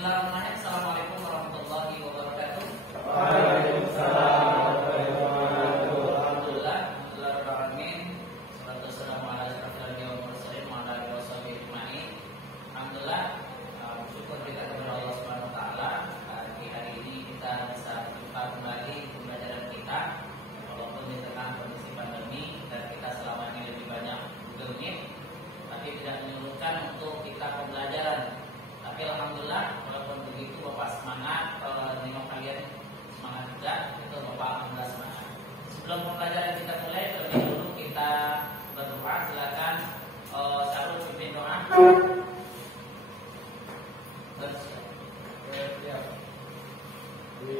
Bismillahirrahmanirrahim. Assalamualaikum warahmatullahi wabarakatuh. Waalaikumsalam warahmatullahi wabarakatuh. Alhamdulillah, alhamdulillahirrahmanirrahim. Salatu wassalamu ala asyrofil anbiya'i wal mursalin wa ala alihi washabihi ajma'in. Alhamdulillah, syukur kita kepada Allah Subhanahu wa taala. Di hari ini kita bisa berjumpa kembali pembelajaran kita walaupun di tengah kondisi pandemi dan kita selama ini lebih banyak Google Meet, tapi tidak menyurutkan untuk kita pembelajaran. Tapi alhamdulillah walaupun begitu Bapak semangat, kalau nengok kalian semangat juga, itu Bapak alhamdulillah semangat. Sebelum pembelajaran kita mulai, terlebih dulu kita berdoa. Silakan Syarul pimpin doa. Siap. Di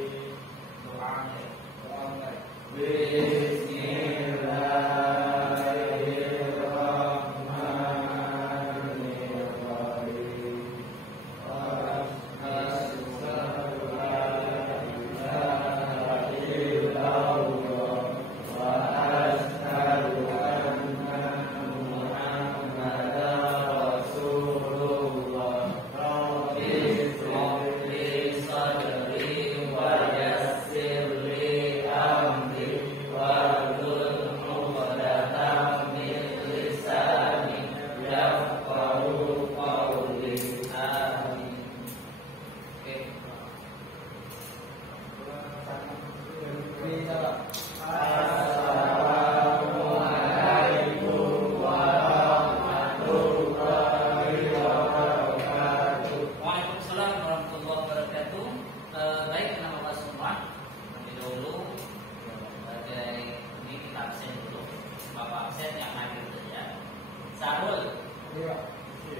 doa.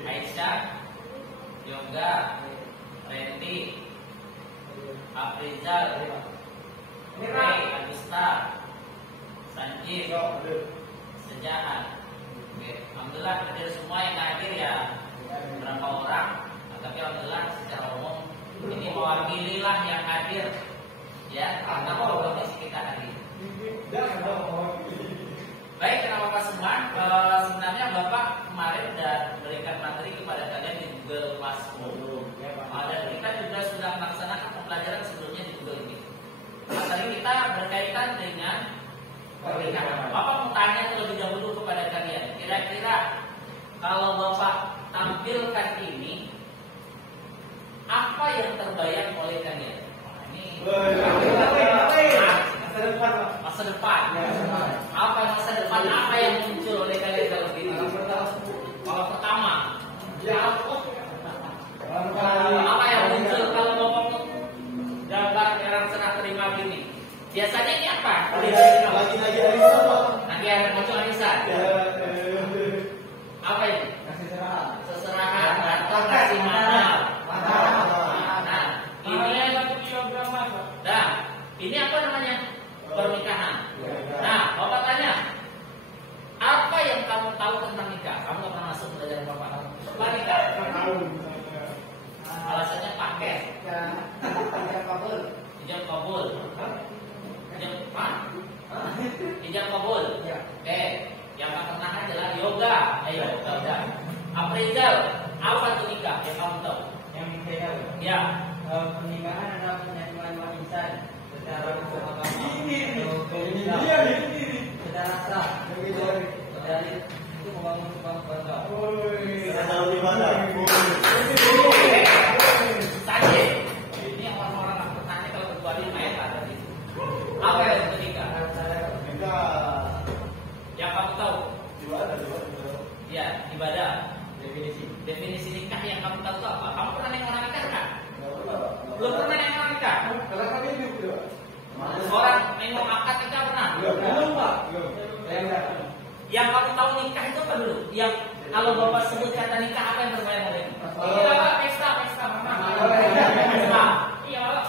Aisyah, Yoga, Renti, Afrizal, Agusta, Sanjir, Sejahat. Alhamdulillah hadir semua yang hadir ya. Berapa orang? Tapi alhamdulillah secara umum ini mewakililah yang hadir ya, karena kondisi kita hari ini. Baik, karena Bapak semua, sebenarnya Bapak kemarin sudah berikan materi kepada kalian di Google Classroom. Dan kita juga sudah melaksanakan pembelajaran sebelumnya di Google Meet. Materi kita berkaitan dengan pernikahan. Bapak mau tanya terlebih dahulu kepada kalian. Kira-kira kalau Bapak tampilkan ini, apa yang terbayang oleh kalian? Ini masa depan. Apa masa depan? Apa yang muncul oleh kalian dalam diri? Kalau pertama, apa yang muncul kalau Bapak gambar yang serah terima gini? Biasanya ini apa? Lagi arisan, Pak. Nanti akan muncul arisan. Apa ini? Seserahan atau kasih mahal. Nah, ini apa namanya? Pernikahan. Nah, Bapak tanya, apa yang kamu tahu tentang nikah? Kamu nggak pernah masuk pelajaran Bapak. Setelah nikah, alasannya pakai ijab kabul. Ijab kabul. Oke, yang nggak pernah adalah yoga. Ayo, yoga. Aprizal, apa itu nikah? Yang kamu tahu? Yang saya tahu, Ya. Pernikahan adalah penyatuan dua insan secara agama, secara sah, dari itu membangun sebuah keluarga. Tahu di mana? Saja. Ini yang orang-orang nggak bertanya kalau kecuali main ada di situ. Apa yang itu nikah? Yang kamu tahu? Ya, ibadah. Definisi nikah yang kamu tahu itu apa? Kamu pernah nengok orang nikah kan? Belum pernah nengok orang nikah? Orang nengok akad nikah pernah? Belum, Pak. Yang kamu tahu nikah itu apa dulu? Yang kalau Bapak sebut kata nikah, apa yang terbayang oleh? Iya, pesta, mama. Pesta. Iya,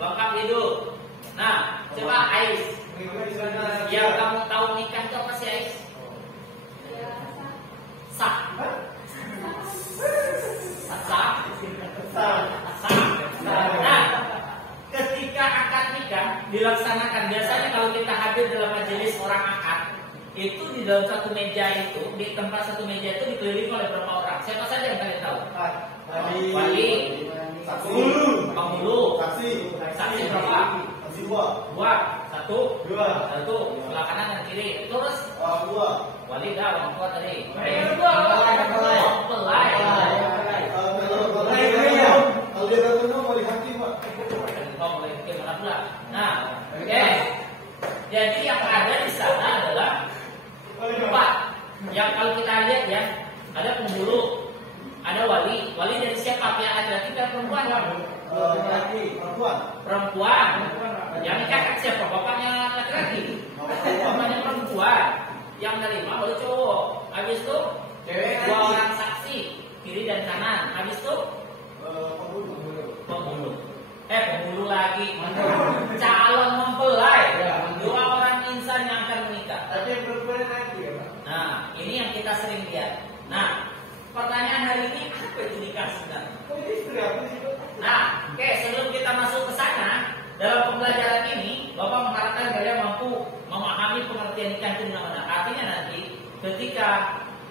lengkap hidup. Nah, coba Ais. Yang kamu tahu nikah itu apa sih, Ais? Sah. Nah, ketika akad nikah dilaksanakan, biasanya kalau kita hadir dalam majelis orang akad, itu di dalam satu meja itu, di tempat satu meja itu dikelilingi oleh berapa orang? Siapa saja yang kalian tahu? Wali, penghulu, saksi berapa? Dua, satu, sebelah kanan dan kiri. Terus wali dah orang tua tadi. Mempelai. Kalau dia datang mau dihakim Pak. Oh, boleh mana pula? Nah, oke. Jadi yang ada di sana adalah empat. Yang kalau kita lihat ya, ada penghulu, ada wali. Wali dari siapa? Pihak laki-laki dan perempuan? Perempuan. Yang nikah kan siapa? Bapaknya laki-laki. Bapaknya perempuan. Yang terima baru cowok. Habis itu dua orang saksi, kiri dan kanan. Habis itu penghulu. Penghulu lagi. Calon mempelai. Dua orang insan yang akan menikah. Ada yang perempuan lagi ya Pak? Nah, ini yang kita sering lihat. Nah, pertanyaan hari ini apa itu nikah sebenarnya? Nah, oke, sebelum kita masuk ke sana, dalam pembelajaran ini, Bapak mengharapkan kalian mampu memahami pengertian nikah itu dengan benar. Artinya nanti, ketika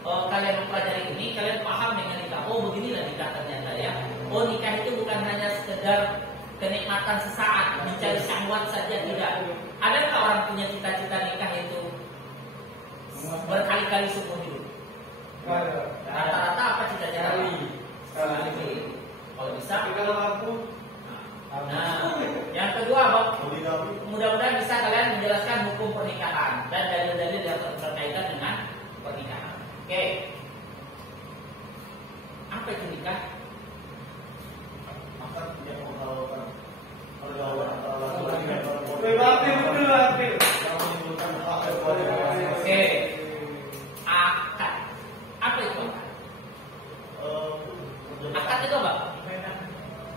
kalian mempelajari ini, kalian paham dengan nikah. Oh, beginilah nikah ternyata ya. Oh, nikah itu bukan hanya sekedar kenikmatan sesaat, mencari syahwat saja, tidak. Adakah orang punya cita-cita nikah itu berkali-kali seumur hidup? Rata-rata apa cita-cita? Sekali. Kalau bisa. Kalau aku, Nah, yang kedua, Bang, mudah-mudahan bisa kalian menjelaskan hukum pernikahan dan dalil-dalil yang berkaitan dengan pernikahan. Oke. Apa itu nikah? Oke. Akad. Apa itu? Akad itu apa?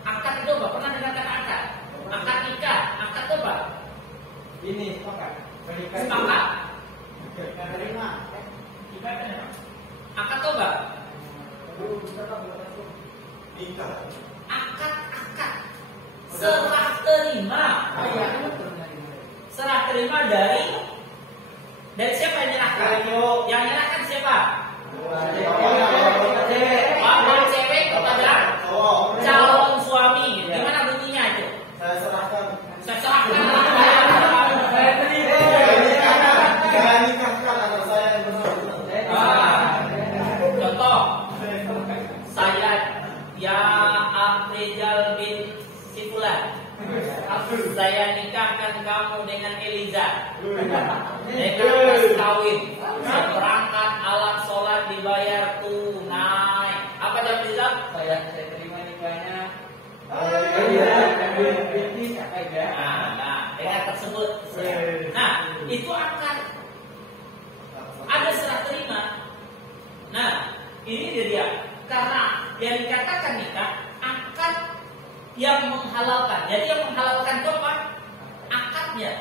Akad itu apa? Pernah dengarkan akad? Akad nikah. Akad itu apa? ini sepakat. Sepakat. Terima. Akad itu apa? Nikah. Akad. Serah terima. Serah terima dari siapa yang menyerahkan? Yang menyerahkan siapa? Dari cewek kepada calon suami. Gimana bunyinya itu? Saya serahkan. Saya serahkan. Saya nikahkan anak saya yang bersangkutan. Contoh, saya ya Afrizal bin Sifulan. Saya nikahkan kamu dengan Eliza. Dengan mas kawin. Seperangkat alat sholat dibayar tunai. Apa jawab Eliza? Saya terima nikahnya. Nah, dengan tersebut. Nah, itu akan ada serah terima. Nah, ini dia. Karena yang dikatakan nikah akad yang menghalalkan. Jadi yang menghalalkan itu apa? Akadnya.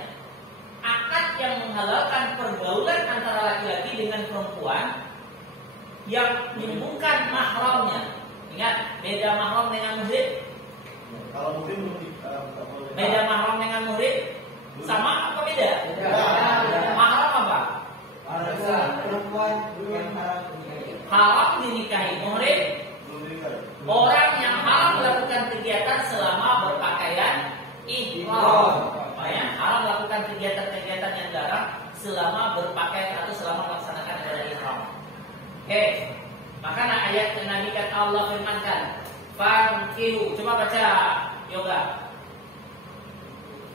Akad yang menghalalkan pergaulan antara laki-laki dengan perempuan yang menyembuhkan mahramnya. Ingat, beda mahram dengan muhrim. Kalau mungkin Beda mahram dengan muhrim sama apa beda? Mahram apa? Ada perempuan yang haram dinikahi. Haram dinikahi. Muhrim belum nikah. orang yang haram melakukan kegiatan selama berpakaian ihram. Ya, haram melakukan kegiatan-kegiatan yang dilarang selama berpakaian atau selama melaksanakan ibadah ihram. Oke. Makanya ayat yang Nabi kata Allah firmankan, "Fankihu." Coba baca yoga.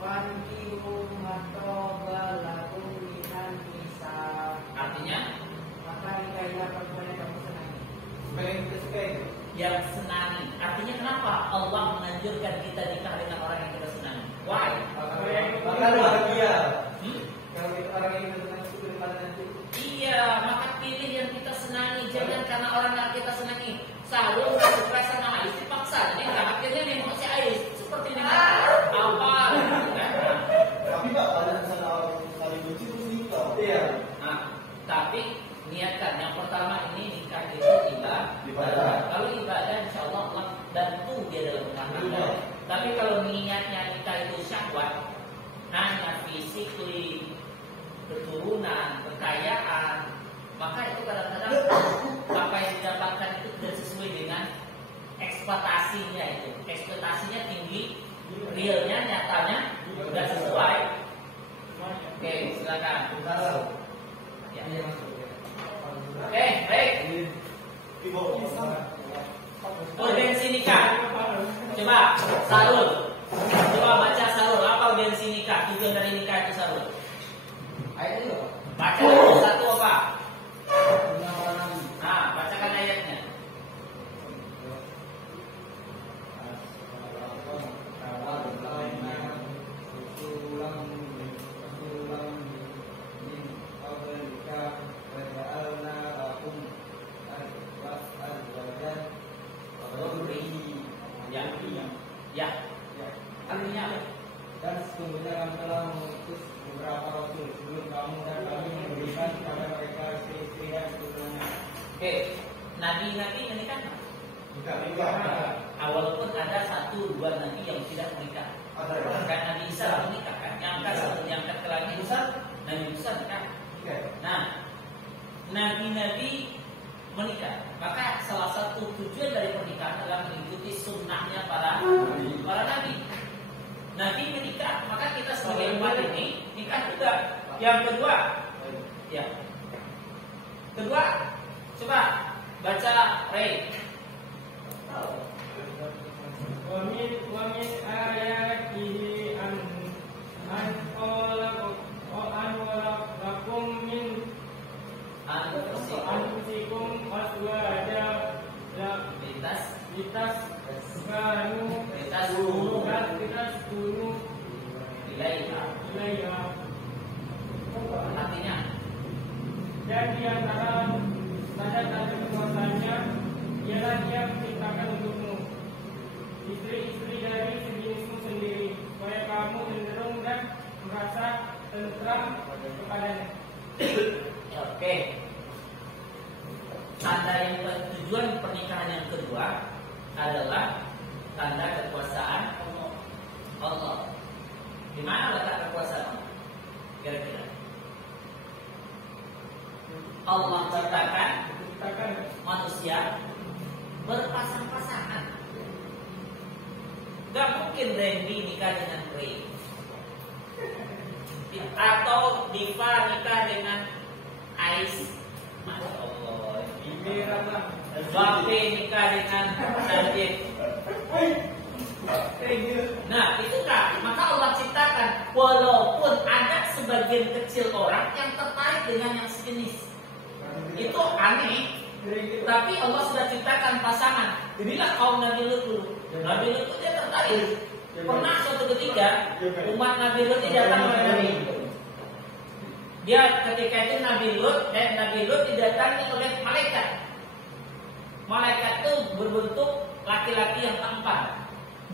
Fankihu matoba lakum minan nisa. Artinya Maka nikahilah perempuan yang kamu senangi. Yang kita sukai. yang senangi. Artinya kenapa Allah menganjurkan kita nikah dengan orang yang kita senangi? Why? Maka bahagia. Hmm? Kalau kita orang yang kita senangi itu daripada nanti. Iya, maka pilih yang kita senangi. Jangan karena orang yang kita senangi selalu suka sama Ais dipaksa. Jadi akhirnya nengok si Ais seperti ini. Apa? Gitu kan? Tapi Pak, ada sana orang saling benci terus nikah. Iya. Nah, tapi niatkan yang pertama ini nikah itu Ibadah. Kalau ibadah insya Allah Allah bantu dia dalam mengamalkan. Tapi kalau niatnya nikah itu syahwat, hanya fisikly, keturunan, kekayaan maka itu kadang-kadang apa yang didapatkan itu tidak sesuai dengan ekspektasinya itu. Ekspektasinya tinggi, realnya, nyatanya tidak sesuai. Oke, silakan. Ya. Oke, baik. Urgensi nikah. Coba Sarul. Coba baca Sarul. Apa urgensi nikah? Tujuan dari nikah itu Sarul. Ayat itu apa? Baca dulu satu apa? Nah, Nah, bacakan ayatnya. Ya, ya. Artinya apa? dan sesungguhnya kami telah mengutus beberapa rasul sebelum kamu dan kami memberikan kepada mereka istri-istri dan keturunannya. Oke, nabi-nabi menikah? Nikah. Walaupun ada 1-2 nabi yang tidak menikah. Bahkan Nabi Isa menikah kan? Yang ke langit Nabi Musa nikah. Nah, nabi-nabi menikah. Maka salah satu tujuan dari pernikahan adalah mengikuti sunnahnya para nabi. Nabi menikah, maka kita sebagai umat ini nikah juga. Yang kedua, ya. Kedua, coba baca Ray. Wamin ayatihi an lakum min anfusikum azwaja litas kunu Ilaiha. Artinya, dan di antara tanda-tanda kekuasaannya ialah dia menciptakan untukmu istri-istri dari sejenismu sendiri supaya kamu cenderung dan merasa tentram kepadanya. oke. Tanda yang tujuan pernikahan yang kedua adalah tanda kekuasaan Allah. Di mana letak kekuasaan Allah? Kira-kira Allah ciptakan manusia berpasang-pasangan. Gak mungkin Randy nikah dengan Ray, atau Diva nikah dengan Ais. Masya Allah. Bape nikah dengan Sajid. Nah, itu kan, maka Allah ciptakan. Walaupun ada sebagian kecil orang yang tertarik dengan yang sejenis, itu aneh. Tapi Allah sudah ciptakan pasangan. Jadilah kaum Nabi Lut dulu. Nabi Lut itu dia tertarik. Pernah suatu ketika umat Nabi Lut ini datang kepada Nabi. Dia ketika itu Nabi Lut didatangi oleh malaikat. Malaikat itu berbentuk laki-laki yang tampan.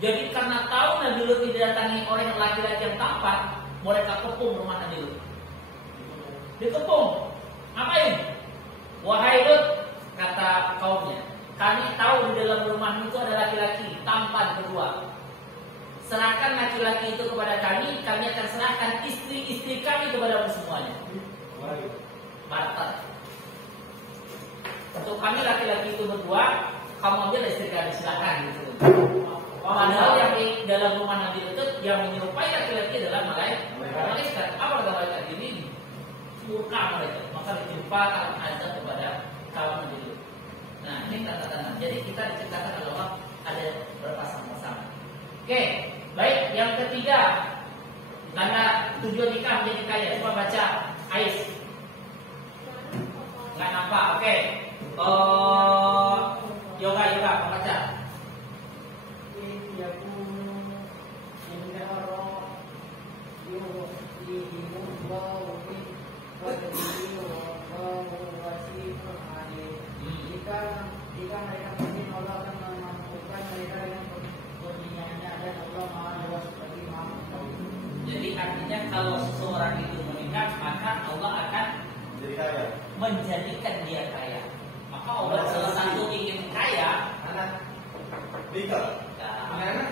Jadi karena tahu Nabi Lut didatangi oleh laki-laki yang tampan, mereka kepung rumah Nabi Lut. Dikepung. Ngapain? Wahai Lut, kata kaumnya, kami tahu di dalam rumah itu ada laki-laki tampan berdua. Serahkan laki-laki itu kepada kami akan serahkan istri-istri kami kepada semuanya. Barter. Untuk kami laki-laki itu berdua, kamu ambil istri kami, silakan gitu. Padahal yang di dalam rumah Nabi itu yang menyerupai laki-laki adalah malaikat. Apa kata malaikat ini? Murka mereka, maka ditimpakan azab kepada kaum Nabi itu. Nah, ini tanda-tanda. Jadi kita diciptakan oleh Allah ada berpasang-pasangan. Oke, baik. Yang ketiga, tanda tujuan nikah menjadi kaya. Coba baca Ais. Nggak nampak. Oke. Yoga, baca. Jika mereka ingin, Allah akan memampukan mereka dengan kurnianya dan Allah Maha luas bagi Maha mengetahui. Jadi artinya kalau seseorang itu menikah, maka Allah akan Jadi kaya. menjadikan dia kaya. Maka Allah salah satu ingin kaya. Anak nikah. Nah,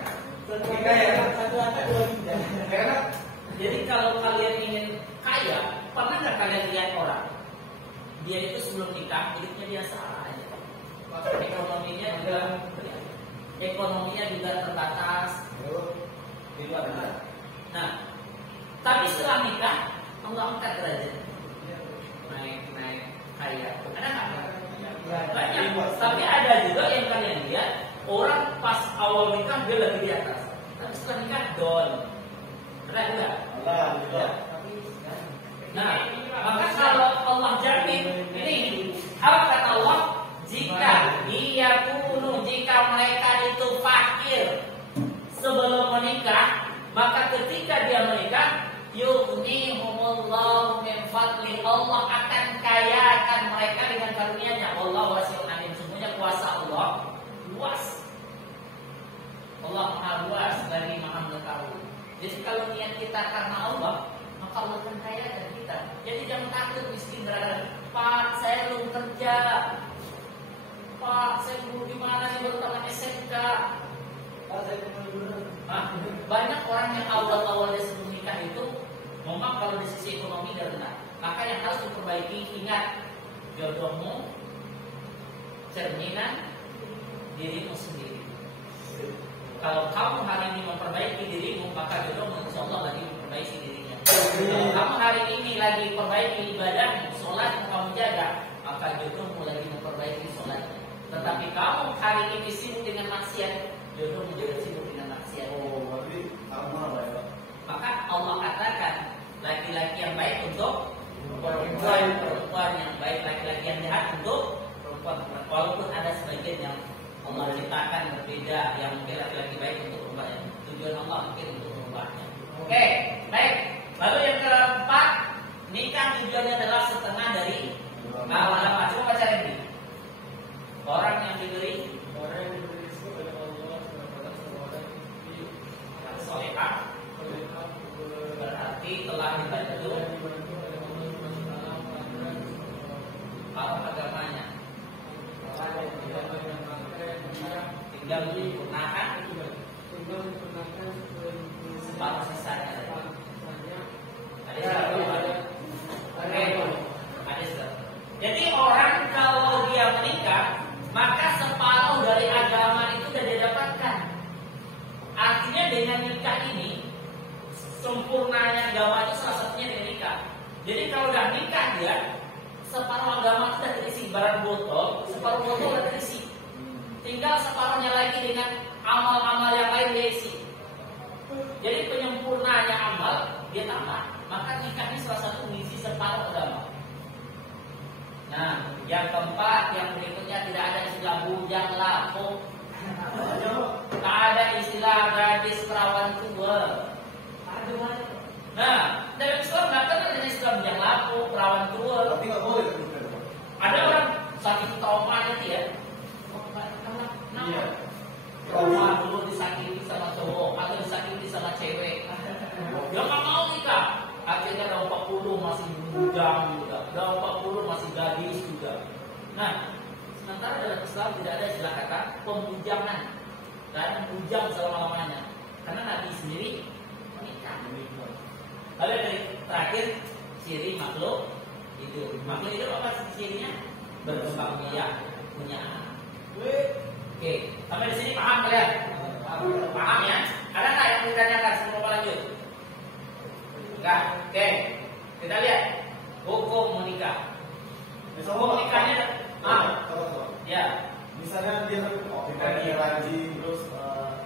Nikah ya. Satu anak dua nikah. jadi kalau kalian ingin kaya, pernah nggak kalian lihat orang dia itu sebelum nikah hidupnya biasa aja. Ekonominya juga terbatas. Nah, tapi setelah nikah Allah angkat derajat, naik kaya. Ada nggak? Banyak. Tapi ada juga yang kalian lihat orang pas awal nikah dia lagi di atas, tapi setelah nikah down. Ada juga? Nah, maka kalau Allah jamin ini, apa kata Allah? Jika mereka itu fakir sebelum menikah, maka ketika dia menikah, yughnihumullahu min fadli, Allah akan kayakan mereka dengan karunia-Nya. Allah wasi'un alim, semuanya kuasa Allah luas. Allah Maha luas lagi Maha mengetahui. Jadi kalau niat kita karena Allah, maka Allah akan kayakan kita. Jadi jangan takut miskin berada. Pak, saya belum kerja. Pak, saya dulu di mana sih baru tamat SMK? Pak, saya dulu. Banyak orang yang awal-awal dia sebelum nikah itu memang kalau dari sisi ekonomi dia rendah. Maka yang harus diperbaiki, ingat, jodohmu cerminan dirimu sendiri. Kalau kamu hari ini memperbaiki dirimu, maka jodohmu insya Allah lagi memperbaiki dirinya. Kalau kamu hari ini lagi perbaiki ibadahmu, sholat kamu jaga, maka jodohmu lagi memperbaiki sholatnya. Tetapi kamu hari ini sibuk dengan maksiat, jodohmu juga sibuk dengan maksiat. Oh, berarti sama lah ya. Maka Allah katakan laki-laki yang baik untuk perempuan yang baik, laki-laki yang jahat untuk perempuan. Walaupun ada sebagian yang Allah ciptakan berbeda, yang mungkin laki-laki baik untuk perempuan, tujuan Allah mungkin untuk perempuannya. Oke, baik. Lalu yang keempat, nikah tujuannya adalah setengah dari amal. Coba baca ini. Orang yang diberi rezeki oleh Allah solehah berarti telah dibantu para agamanya, tinggal disempurnakan separuh sisanya. Jadi orang kalau dia menikah, maka separuh dari agama itu sudah dia dapatkan. Artinya dengan nikah ini, sempurnanya agama itu salah satunya dengan nikah. Jadi kalau udah nikah dia, separuh agama itu sudah terisi. Barang botol, separuh botol sudah terisi. Tinggal separuhnya lagi dengan amal-amal yang lain diisi. Jadi penyempurnanya amal dia tambah. Maka nikah ini salah satu mengisi separuh agama. Nah, yang keempat, yang berikutnya tidak ada istilah bujang lapuk, tak ada istilah gadis perawan tua. Nah, dalam Islam nggak kenal dengan istilah bujang lapuk, perawan tua. Tapi nggak boleh. Ada orang sakit trauma itu ya. Iya. Trauma dulu disakiti sama cowok atau disakiti sama cewek. Dia nggak mau nikah. Akhirnya udah 40 masih bujang juga, udah 40 masih gadis juga. Nah, sementara dalam Islam tidak ada istilah kata pembujangan dan bujang selama-lamanya, karena Nabi sendiri menikah. Lalu dari terakhir, ciri makhluk hidup. Makhluk hidup apa cirinya? Berkembang biak, punya anak. Oke, sampai di sini paham kalian? Paham ya? Ada nggak yang ditanyakan sebelum lanjut? Enggak. Oke, kita lihat hukum menikah. Hukum menikahnya, ya. Misalnya dia rajin, terus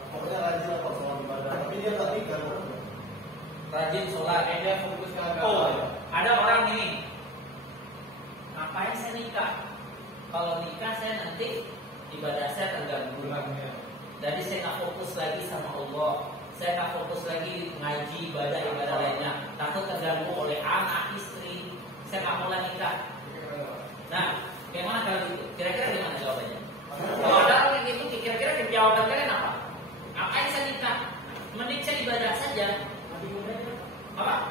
pokoknya rajin lah kalau soal ibadah, tapi dia tak nikah. Rajin sholat, Dia fokus ke agama. Oh, ada orang ini. Ngapain saya nikah? Kalau nikah saya nanti ibadah saya terganggu. Jadi saya nggak fokus lagi sama Allah. Saya nggak fokus lagi ngaji ibadah lainnya. Takut terganggu oleh anak, istri. Saya nggak mau lagi nikah. Nah, bagaimana kalau gitu? Kira-kira gimana jawabannya? Kalau ada orang yang gitu, kira-kira jawaban kalian apa? Ngapain saya nikah? Mending saya ibadah saja. Apa?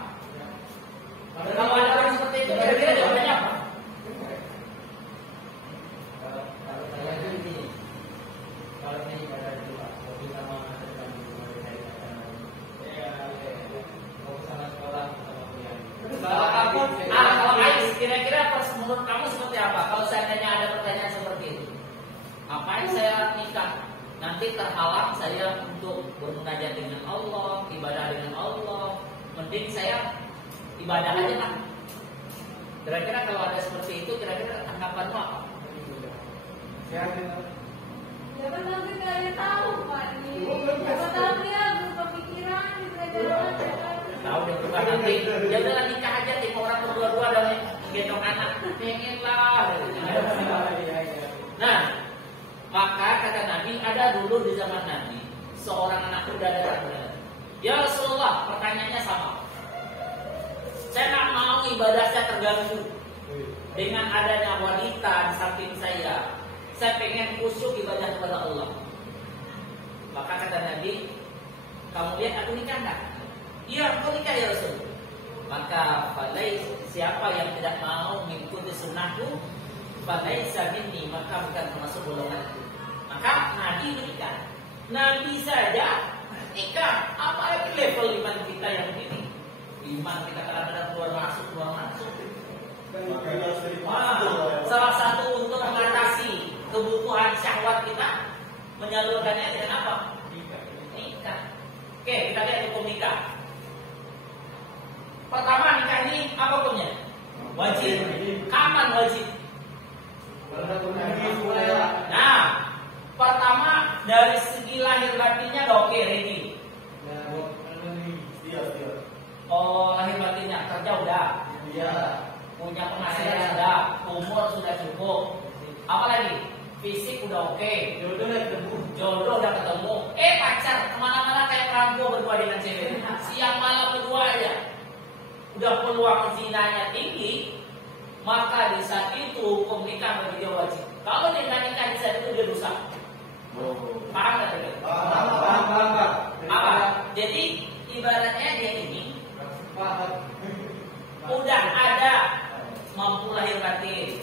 Kalau ada orang seperti itu, kira-kira jawabannya apa? Kalau saya itu begini, kalau saya ibadah dua, hobi sama Kalau Ais, kira-kira menurut kamu apa? Kalau seandainya ada pertanyaan seperti itu, ngapain saya nikah? Nanti terhalang saya untuk bermunajat dengan Allah, ibadah dengan Allah. Mending saya ibadah aja kan. Kira-kira kalau ada seperti itu, kira-kira tanggapanmu apa? Ya, Siapa tahu kita ada tahu Pak ini. Siapa tahu dia berubah pikiran, bisa jalan. Tahu dia bukan nanti. Ya udah nikah aja, tim orang berdua-dua dan gendong anak. Pengen lah. Nah, maka kata Nabi, ada dulu di zaman Nabi seorang anak muda datang. Ya Rasulullah, pertanyaannya sama. Saya tak mau ibadah saya terganggu dengan adanya wanita di samping saya. Saya pengen khusyuk ibadah kepada Allah. Maka kata Nabi, kamu lihat aku nikah enggak? Iya, aku nikah ya Rasul. Maka falai siapa yang tidak mau mengikuti sunnahku, falaisa minni, maka bukan termasuk golonganku. Maka Nabi menikah. Nabi saja nikah. Apalagi level iman kita yang begini. Iman kita kadang-kadang keluar masuk. Salah satu untuk mengatasi kebutuhan syahwat kita, menyalurkannya dengan apa? Nikah. Oke, kita lihat hukum nikah. Pertama, nikah ini apa hukumnya? Wajib. Kapan wajib? Nah, pertama dari segi lahir batinnya udah oke, ready. Oh, lahir batinnya kerja udah. Punya penghasilan sudah, umur sudah cukup. Apa lagi? Fisik udah oke. Jodoh udah ketemu. Pacar kemana-mana kayak perempuan berdua dengan cewek. Siang malam berdua aja. Udah peluang zinanya tinggi, maka di saat itu hukum nikah bagi dia wajib. Kalau dia nggak nikah di saat itu dia dosa. Paham nggak tadi? Paham. Apa? Jadi ibaratnya dia ini udah ada mampu lahir batin,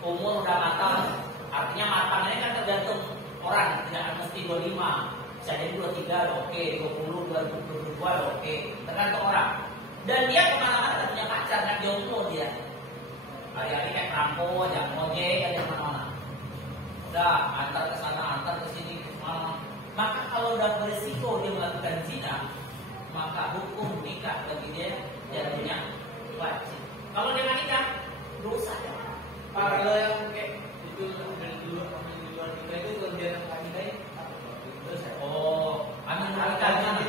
umur udah matang. Artinya matang ini kan tergantung orang, tidak mesti 25, bisa jadi 23 oke, 20, 22 oke, tergantung orang. Dan dia kemana-mana punya pacar, nggak jomblo dia. Hari-hari kayak perampok aja, ngojek aja kemana-mana. Udah antar ke sana, antar ke sini, kemana. Maka kalau udah berisiko dia melakukan zina, maka hukum nikah bagi dia jadinya wajib. Kalau dia nggak nikah, dosa ya. Kalau yang kayak itu dari luar kita itu kalau dia nggak nikah dosa. Oh, hamil luar nikah gimana?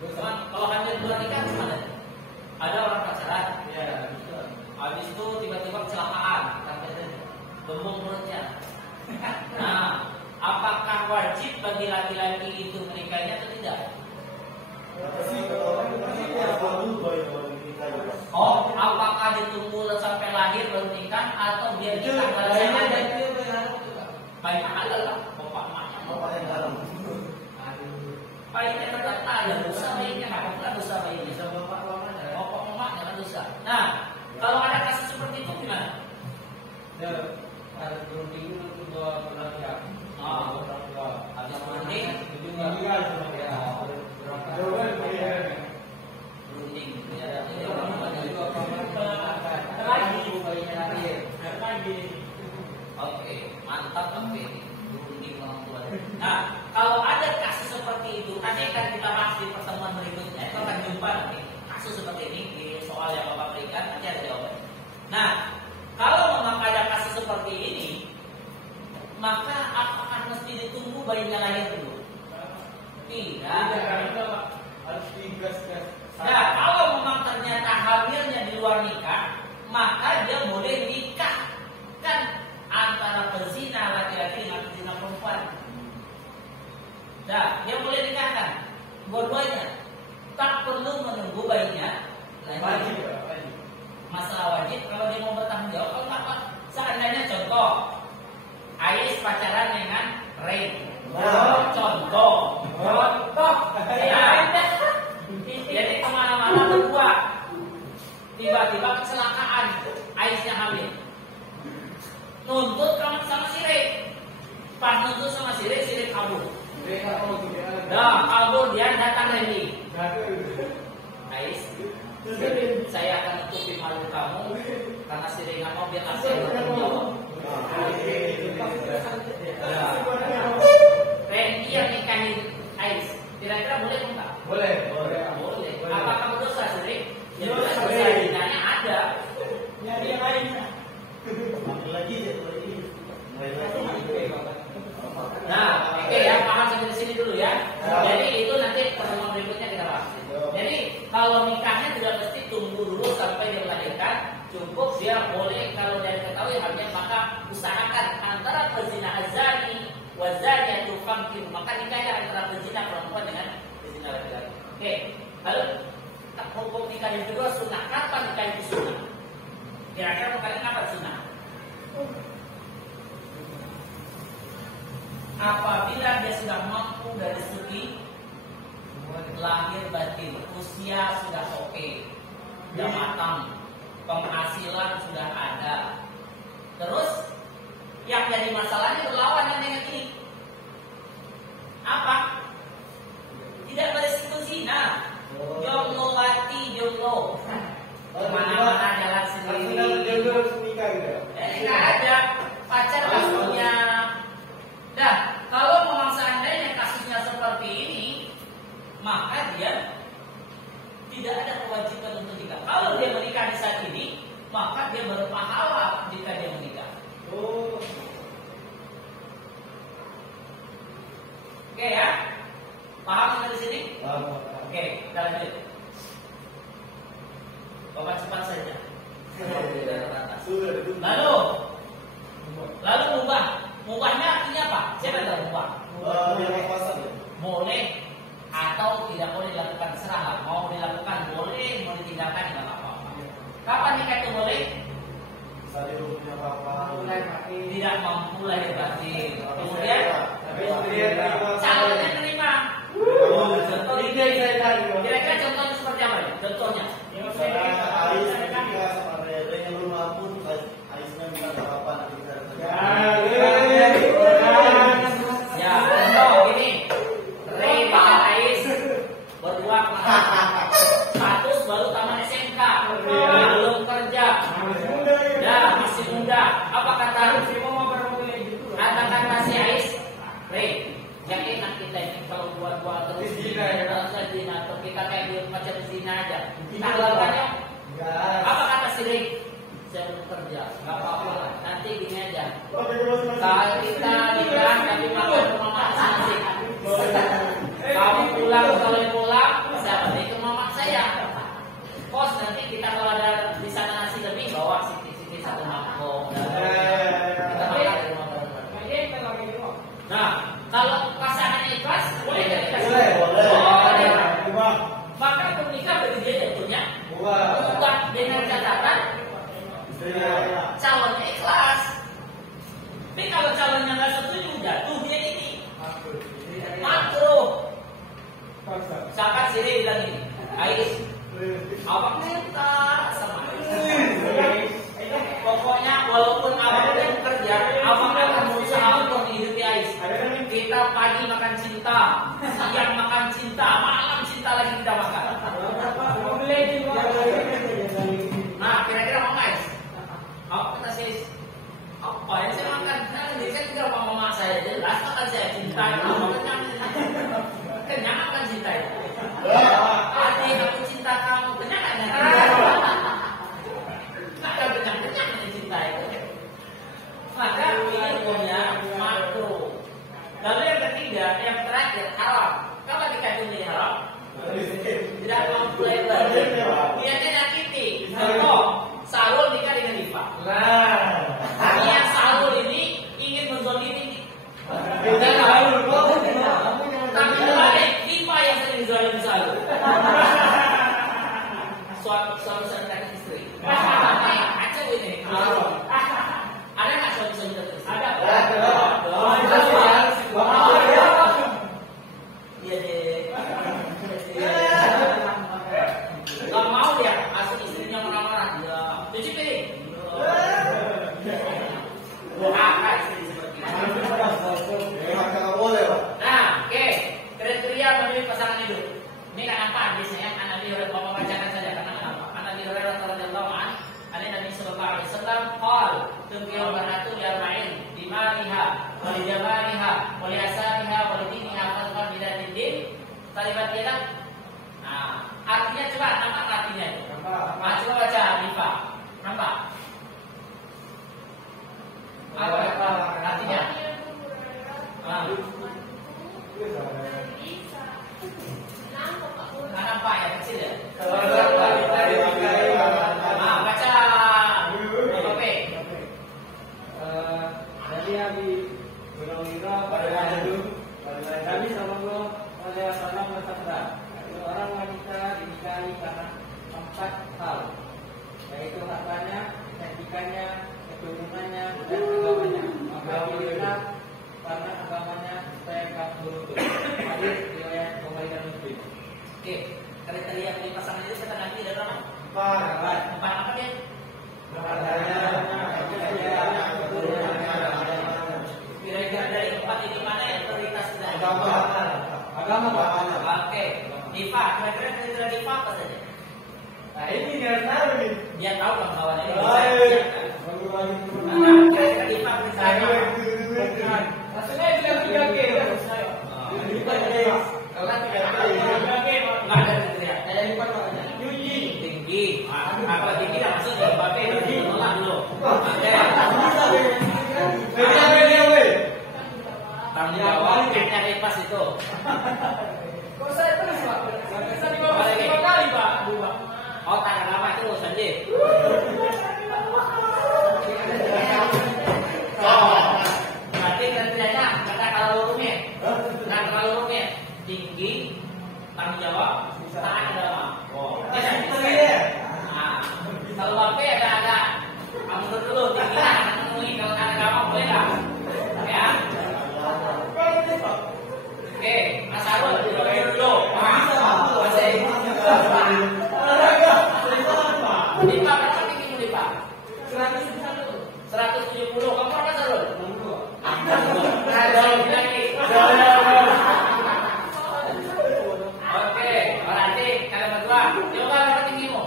Cuman kalau hamil luar nikah gimana? Ada orang pacaran, Ya, itu. habis itu tiba-tiba kecelakaan, gembung mulutnya. Nah, apakah wajib bagi laki-laki itu menikahinya atau tidak? Oh, apakah ditunggu sampai lahir baru nikah atau dia nikah pada saat baik halal lah, bapak maknya. Baiknya ternyata ada dosa baiknya, bukan dosa baiknya. Bisa bapak lama ya. Bapak emak jangan dosa. Nah, kalau ada kasus seperti itu gimana? Ya, ada berunding untuk dua belah pihak. Orang tua. Habis berunding, Itu nggak bisa cuma ya. berunding, ya. Jadi orang tua juga lagi. Oke, mantap tapi berunding orang tua. Nah, kalau ada kasus seperti itu, nanti akan kita bahas di pertemuan berikutnya. Kita akan jumpa nanti kasus seperti ini di soal yang Bapak berikan, nanti ada jawabannya. Nah, kalau memang ada kasus seperti ini, maka apakah mesti ditunggu bayinya lahir dulu? Tidak. Harus digas-gas. Nah, kalau memang ternyata hamilnya di luar nikah, maka dia boleh nikahkan antara pezina laki-laki dengan pezina perempuan. Nah, dia boleh nikahkan dua-duanya, tak perlu menunggu bayinya lahir. Wajib. Masalah wajib kalau dia mau bertanggung jawab. Kalau nggak, seandainya contoh, Ais pacaran dengan Ray. Contoh. Ya. Jadi kemana-mana berdua, tiba-tiba kecelakaan, Aisnya hamil. Nuntut kamu sama si Ray. Pas nuntut sama si Ray kabur. Nah, kabur dia datang lagi. Ais, saya akan tutupi malu kamu karena si Ray nggak mau biar kasih jawab. Randy yang nikahin Ais, kira-kira boleh enggak? Boleh. Boleh. Apakah berdosa sendiri? Ya jelas dosa zinanya ada. Nyari yang lain. Lagi. Nah, oke ya, paham sampai sini dulu ya. Jadi itu nanti pertemuan berikutnya kita bahas. Jadi kalau nikahnya tidak mesti tunggu dulu sampai dia melahirkan, cukup dia boleh kalau dia ketahui hamil maka usahakan antara pezina azani wazani itu famkin, maka nikahnya antara pezina perempuan dengan pezina laki-laki. Oke, lalu hukum nikah yang kedua sunnah. Kapan nikah itu sunnah? Kira-kira kalian kapan sunnah? Apabila dia sudah mampu dari segi lahir batin, usia sudah oke, sudah matang, penghasilan sudah ada. Terus yang jadi masalahnya berlawanan dengan ini. Apa? Tidak berisiko zina. Jomblo mati jomblo. Kemana-mana jalan sendiri. Nggak ada pacar maksudnya. Nah, kalau memang seandainya kasusnya seperti ini, maka dia tidak ada kewajiban untuk nikah. Kalau dia menikah di saat ini, maka dia berpahala jika dia menikah. Oke ya, paham sampai di sini? Oke, kita lanjut. Bapak cepat saja. Lalu mubahnya artinya apa? Siapa tahu mubah? Boleh atau tidak boleh dilakukan, serah. Mau dilakukan boleh, mau ditinggalkan tidak apa-apa. Kapan nikah itu boleh? Tidak mampu lahir batin. Kemudian calonnya terima. Kira-kira contohnya seperti apa? Contohnya? Ya, contoh ini. Ray dengan Ais berdua status baru taman SMK, belum kerja, masih muda. Apa kata si Ais? Ray, yang enak kita ini kalau buat terus zina atau kita kayak dia macam zina aja. Kita lakukan ya. Apa kata si Ray? Saya belum kerja, nggak apa-apa. Nanti gini aja. Kalau kita nikah tapi makan rumah makan nasi. Kamu pulang saya balik ke mama saya. Kos nanti kita kalau ada di sana nasi lebih bawa siti satu mangkok. Kita makan di rumah bareng-bareng. Nah, kalau pasangannya ikhlas, boleh nggak kita? Boleh. Maka menikah bagi dia tentunya bukan dengan catatan calonnya ikhlas. Tapi kalau calonnya nggak setuju, jatuh dia ini makruh. Sakat sini bilang ini, Ais, abang minta sama Ais. Pokoknya walaupun abang udah bekerja, abang akan berusaha untuk menghidupi Ais. Kita pagi makan cinta, siang makan cinta, malam cinta lagi kita makan. Nah, kira-kira mau Ais? Apa kata Ais? Apa yang saya makan? Nah, saya tinggal sama mama saya, jelas makan saya cinta. Kenyang akan cinta itu. Adik aku cinta kamu, kenyang kan? Maka kenyang cinta itu. Maka ini hukumnya makruh. Lalu yang ketiga, yang terakhir haram. Kalau dikandung haram, tidak mampu lebar. Dia nyakiti. Contoh, Sarul nikah dengan Diva. Yang Sarul ini ingin menzalimi. Tapi balik, Diva yang sering zalim Sarul. Suami terhadap istri. Kacau ini. Ada nggak suami terhadap istri? Ada. Iya deh. Gak mau dia asal istrinya marah-marah. Cuci piring. Akan istri seperti itu. Nah, oke. Kriteria memilih pasangan hidup. Ini kan apa? Biasanya Nabi Hurairah, bapak bacakan saja karena kenapa? Nabi Hurairah radhiyallahu anhu, Nabi sallallahu alaihi wasallam qala, Tungkil mar'atu yama'in bimaliha wa li jamaliha wa li asamiha wa li diniha fadfar bidatin din. Kalimat kita. Nah, artinya coba nampak artinya itu. Nah, coba baca Nifa. Nampak? Apa artinya? Nampak ya kecil ya? Baca BPP. Jadi Nabi Hurairah pada Nabi Sallallahu Alaihi Wasallam bersabda, seorang wanita dinikahi karena 4 hal, yaitu hartanya, kecantikannya, keturunannya, dan agamanya. Maka pilihlah karena agamanya supaya kamu beruntung. Hadis riwayat Bukhari dan Muslim. Oke, kriteria pilih pasangan itu kata Nabi ada berapa? 4. 4 apa dia? Kira-kira dari 4 ini mana yang prioritas kita? Agama. Oke, Nifa, kira-kira kriteria Nifa apa saja? Nah ini dia tahu nih. Dia tahu kan kawannya ini. Baik. Kira-kira Nifa kriteria apa? Maksudnya tidak 3G. Kalau 3G nggak ada kriteria. Ada lipat makanya. Tinggi. Apa tinggi lah maksudnya? Bapak itu nolak dulu. Tanggung jawab kayaknya pas itu. Kok saya terus Pak? Bisa 5 kali Pak. Oh, tangan lama itu Sanji. Berarti kriterianya kata kalau rumit. Nah, kalau rumit tinggi, tanggung jawab, taat agama. Oh, nah, kalau bapak ada. Kamu dulu tinggi lah, memenuhi kalau taat agama boleh lah. Ya. Oke, Mas Arul, dulu. Lipa, berapa tinggi Lipa? 170. Kamu apa Sarul? 62. Lagi. Oke, berarti kalian berdua. Coba berapa tinggimu?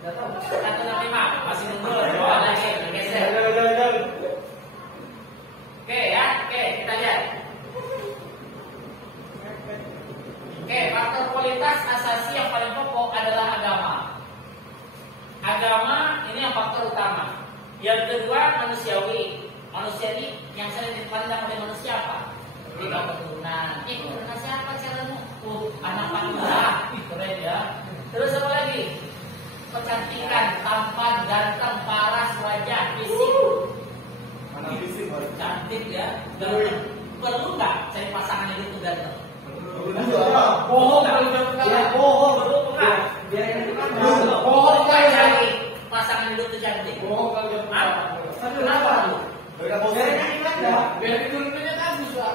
165. Masih mundur. Dua lagi, geser. Oke ya, oke kita lihat. Oke, faktor kualitas asasi yang paling pokok adalah agama. Agama ini yang faktor utama. Yang kedua manusiawi. Manusia ini yang saya dipandang oleh manusia apa? Tiga keturunan. Keturunan siapa calonmu? Anak pantura. Keren ya. Terus apa lagi? Kecantikan, tampan, ganteng, paras, wajah, fisik. Mana fisik, Pak? Cantik ya. Ganteng. Perlu nggak cari pasangan itu ganteng? Bohong. Bohong. Perlu nggak? Bohong nggak cari pasangan itu cantik? Bohong kalau Kenapa lu? Biar turunnya kan susah.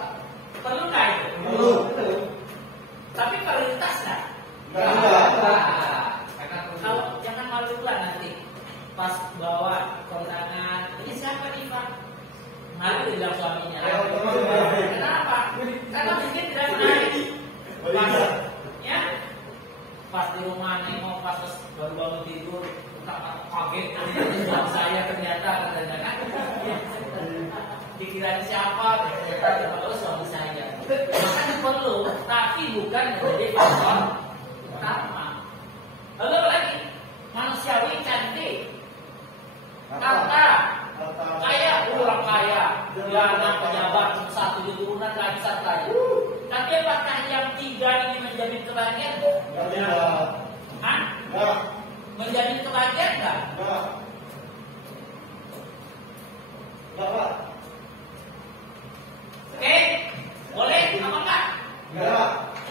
Perlu nggak itu? Perlu. Tapi prioritas nggak? Enggak. Kalau jangan malu lah nanti pas bawa kondangan. Ini siapa nih Pak? Malu bilang suaminya. Kenapa? Karena mungkin tidak menarik. Pas, ya? Pas di rumah nengok pas baru bangun tidur, kaget suami saya ternyata katanya kan. Dikira siapa? Ternyata kalau suami saya. Makanya perlu, tapi bukan menjadi faktor utama. Lalu apa lagi? Manusiawi cantik, harta, kaya, orang kaya, dia anak pejabat, satu turunan lagi satu lagi. Tapi apakah yang 3 ini menjadi kebahagiaan? Hah? Menjadi kebahagiaan enggak? Oke, boleh apa enggak?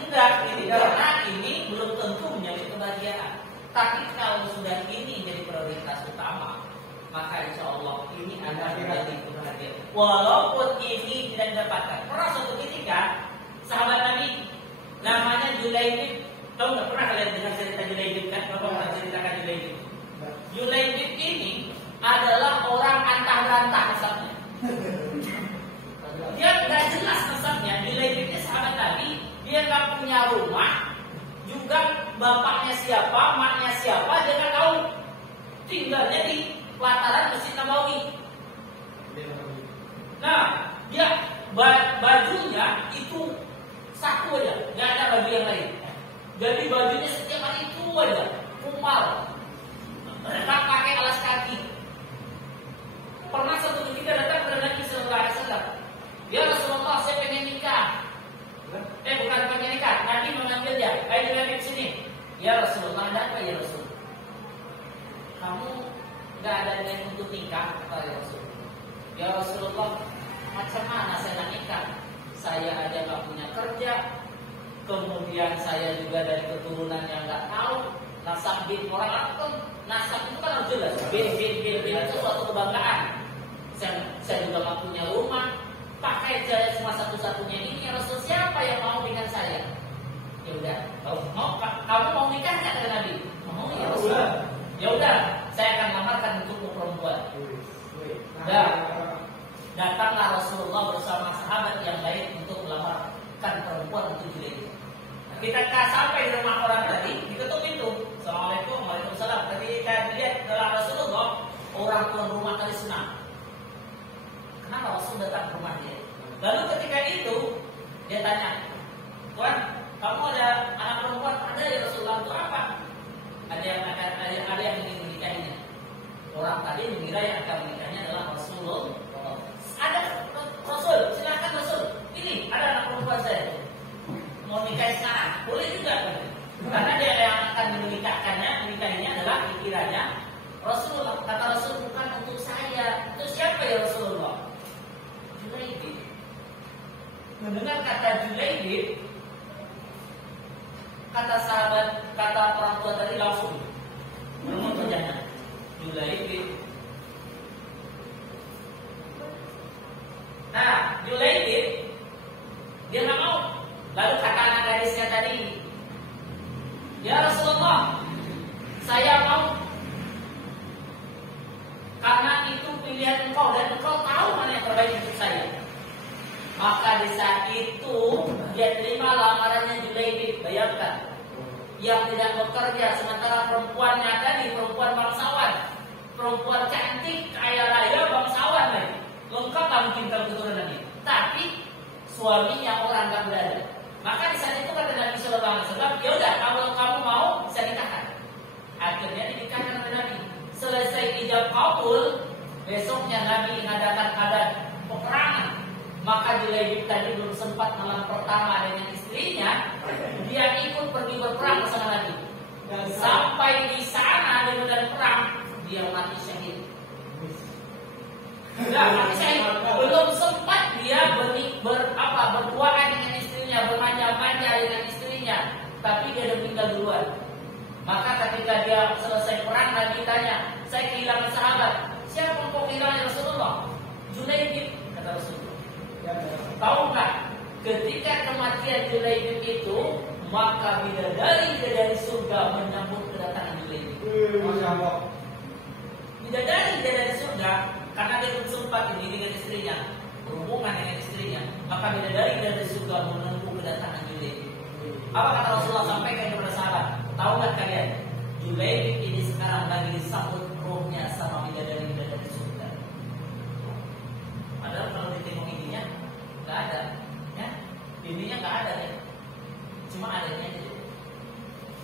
Enggak, ini karena ini belum tentu menjadi kebahagiaan. Tapi kalau sudah ini jadi prioritas utama, maka insya Allah ini akan menjadi kebahagiaan. Walaupun ini tidak didapatkan. Pernah suatu ketika sahabat Nabi namanya Julaibib, tahu nggak pernah kalian dengar cerita Julaibib kan? Bapak pernah ceritakan Julaibib. Julaibib ini adalah orang antah berantah nasabnya. Dia nggak jelas nasabnya. Julaibib ini sahabat Nabi, dia nggak punya rumah, juga bapaknya siapa, maknya siapa, dia nggak tahu. Tinggalnya di pelataran Masjid Nabawi. Nah, dia bajunya itu satu aja, nggak ada baju yang lain. Jadi bajunya setiap hari itu aja, kumal. Mereka pakai alas kaki. Pernah satu ketika datang kepada Nabi Sallallahu Alaihi Wasallam. Ya Rasulullah, saya pengen nikah. Bukan pengen nikah. Nabi memanggil dia, ayo Nabi sini. Ya Rasulullah, ada apa ya Rasul? Kamu nggak ada niat untuk nikah, kata ya Rasul. Ya Rasulullah, macam mana saya nak nikah? Saya aja nggak punya kerja, kemudian saya juga dari keturunan yang nggak tahu. Nasab bin orang apa? Nasab itu kan harus jelas. Bin itu suatu kebanggaan. Saya juga nggak punya rumah. Pakai jaya cuma satu-satunya ini. Ya Rasul, siapa yang mau dengan saya? Ya udah, kamu mau nikah nggak dengan Nabi? Mau ya Rasul. Ya udah, saya akan lamarkan untukmu perempuan. Nah, datanglah Rasulullah bersama sahabat yang lain untuk melamarkan perempuan untuk diri. Kita sampai di rumah orang tadi, ditutup pintu. Assalamualaikum, waalaikumsalam. Ketika dilihat dalam Rasulullah, orang tuan rumah tadi senang. Kenapa Rasul datang ke rumah dia? Lalu ketika itu dia tanya, Tuan, kamu ada anak perempuan? Ada ya Rasulullah. Untuk apa? Ada yang ingin menikahinya. Orang tadi mengira yang akan menikahnya adalah Rasulullah. Ada Rasul, silakan Rasul. Ini ada anak perempuan saya. Mau nikah sekarang, boleh juga kan? Karena dia yang akan menikahinya adalah pikirannya Rasulullah. Kata Rasul, bukan untuk saya. Itu siapa ya Rasulullah? Julaibib. Mendengar kata Julaibib, kata sahabat, kata orang tua tadi langsung menurut perjalanan Julaibib. Nah, Julaibib dia nggak mau. Lalu kata anak gadisnya tadi, ya Rasulullah, saya mau, karena itu pilihan engkau dan engkau tahu mana yang terbaik untuk saya. Maka di saat itu dia terima lamarannya Julaibib. Bayangkan, yang tidak bekerja, sementara perempuannya tadi perempuan bangsawan, perempuan cantik, kaya raya, bangsawan lagi, lengkap lah mungkin kalau keturunannya. Tapi suaminya orang nggak berada. Maka di saat itu kata Nabi Sallallahu Alaihi Wasallam, ya udah, kalau kamu mau, saya nikahkan. Akhirnya dinikahkan oleh Nabi. Selesai ijab kabul, besoknya Nabi mengadakan adat peperangan. Maka Julaibib tadi belum sempat malam pertama dengan istrinya, dia ikut pergi berperang bersama Nabi. Dan sampai di sana di medan perang, dia mati syahid. Mati syahid. Belum sempat dia berduaan dengan istrinya, bermanja-manja dengan istrinya, tapi dia sudah meninggal duluan. Maka ketika dia selesai perang, Nabi tanya, saya kehilangan sahabat. Siapa yang kau kehilangan Rasulullah? Julaibib, kata Rasulullah. Tahu nggak? Ketika kematian Julaibib itu, maka bidadari dari surga menyambut kedatangan Julaibib. Bidadari dari surga, karena dia belum sempat ini dengan istrinya, berhubungan dengan istrinya, maka bidadari dari surga menunggu kedatangan Julaibib. Apa kata Rasulullah sampaikan kepada sahabat? Tahu nggak kalian? Julaibib ini sekarang lagi disambut rohnya sama bidadari surga. Padahal kalau ditengok ininya nggak ada, ya? Ininya nggak ada ya. Cuma adanya itu.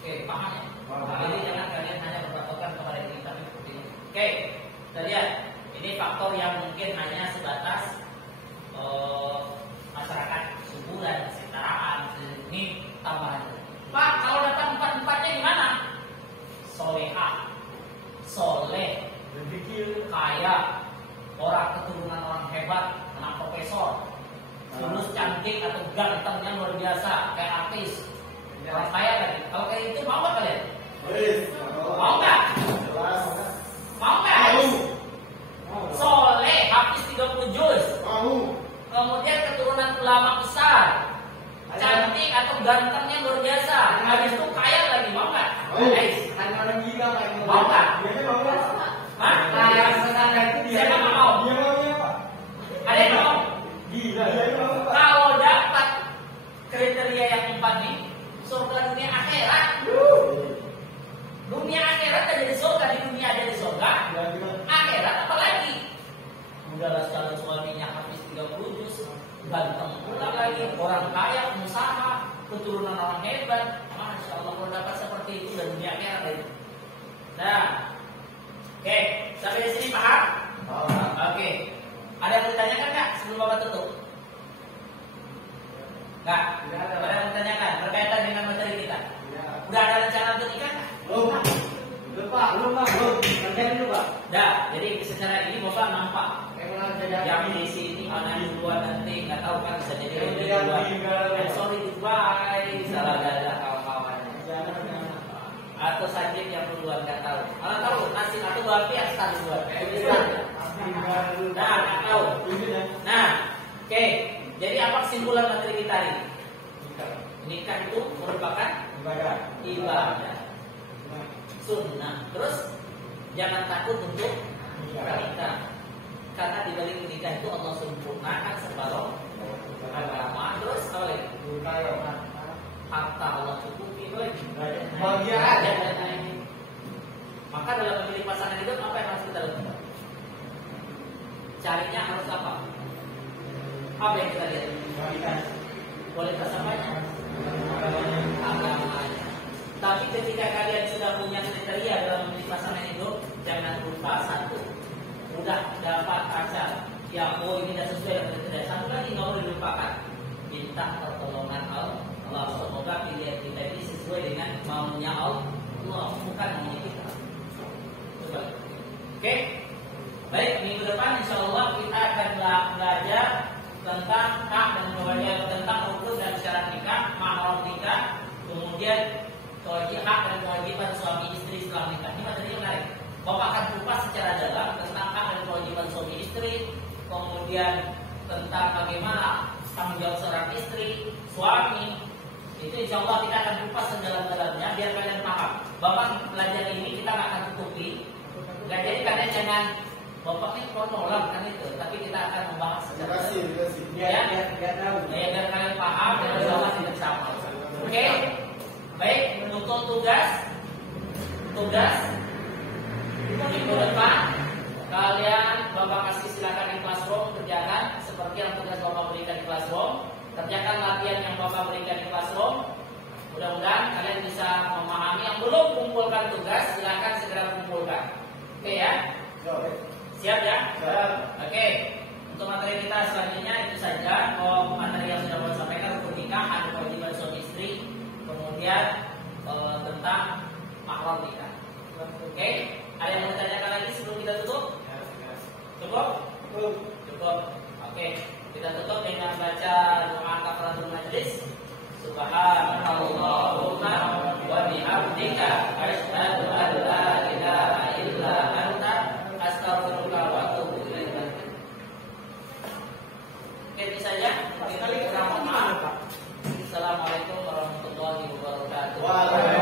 Oke, paham ya? Jadi jangan kalian hanya berpatokan kepada ini, tapi seperti ini. Oke, kita lihat. Ini faktor yang mungkin hanya sebatas masyarakat suburan, kesetaraan, ini tambahan. Pak, kalau datang empat-empatnya gimana? Solehah, soleh, berpikir, kaya, orang keturunan orang hebat, anak profesor, lulus cantik atau gantengnya luar biasa, kayak artis, orang kaya tadi. Kalau kayak itu mau nggak kalian? Mau nggak? Mau nggak? Soleh, habis 30 juz. Kemudian keturunan ulama besar, cantik atau gantengnya luar biasa. Habis itu kaya lagi, mau nggak? Mau nggak? Hah? Siapa mau? Ada yang mau? Kalau dapat kriteria yang 4 ini, surga dunia akhirat. Dunia akhirat ada di surga, di dunia ada di surga. Nah, oke, sampai di sini paham? Oke. Ada yang ditanyakan nggak sebelum Bapak tutup? Nggak? Ada yang ditanyakan berkaitan dengan materi kita? Udah ada rencana untuk nikah? Belum Pak, belum Pak, belum. Kerja dulu Pak. Dah, jadi secara ini Bapak nampak yang di sini mana duluan nanti nggak tahu kan bisa jadi duluan. Sorry goodbye, salah ada kawan-kawannya. Atau sakit yang duluan nggak tahu. Kalau tahu nasi atau babi asal duluan. Nah, nggak tahu. Nah, oke. Jadi apa kesimpulan materi kita ini? Nikah itu merupakan ibadah, sunnah. Terus jangan takut untuk menikah. Karena di balik nikah itu Allah sempurnakan separuh agama. Terus oleh harta Allah cukupi bahagia. Maka dalam memilih pasangan hidup apa yang harus kita lakukan? Carinya harus apa? Apa yang kita lihat? Kualitas apanya? Agamanya. Tapi ketika kalian sudah punya kriteria dalam memilih pasangan hidup, jangan lupa satu. Udah dapat asal yang ini tidak sesuai dengan kriteria. Satu lagi nggak boleh dilupakan, minta pertolongan Allah. Semoga pilihan kita ini sesuai dengan maunya Allah, bukan maunya kita. Coba. Oke, baik, minggu depan insya Allah kita akan belajar tentang hak dan kewajiban, tentang rukun dan syarat nikah, mahram nikah, kemudian hak dan kewajiban suami istri setelah nikah. Ini materinya menarik. Bapak akan kupas secara dalam tentang hak dan kewajiban suami istri, kemudian tentang bagaimana tanggung jawab seorang istri, suami. Itu insya Allah kita akan kupas sedalam-dalamnya biar kalian paham. Bapak belajar ini kita nggak akan tutupi. Nggak jadi kalian jangan Bapak ini kronolog kan itu, tapi kita akan membahas secara biar kalian paham dan bersama tidak sama. Oke, baik, untuk tugas minggu depan kalian Bapak kasih silakan di classroom kerjakan seperti yang tugas Bapak berikan di classroom. Kerjakan latihan yang Bapak berikan di classroom. Mudah-mudahan kalian bisa memahami. Yang belum kumpulkan tugas silakan segera kumpulkan. Oke ya? Siap ya? Oke. Untuk materi kita selanjutnya itu saja. Materi yang sudah Bapak sampaikan rukun nikah, ada kewajiban suami istri, kemudian tentang mahram nikah. Oke? Ada yang mau ditanyakan lagi sebelum kita tutup? Cukup? Cukup. Oke. Kita tutup dengan baca doa kafaratul majlis. Subhanallahumma wa bihamdika asyhadu an la ilaha illa anta astaghfiruka wa atubu ilaik. Oke, itu saja. Kita kurang maaf. Assalamualaikum warahmatullahi wabarakatuh.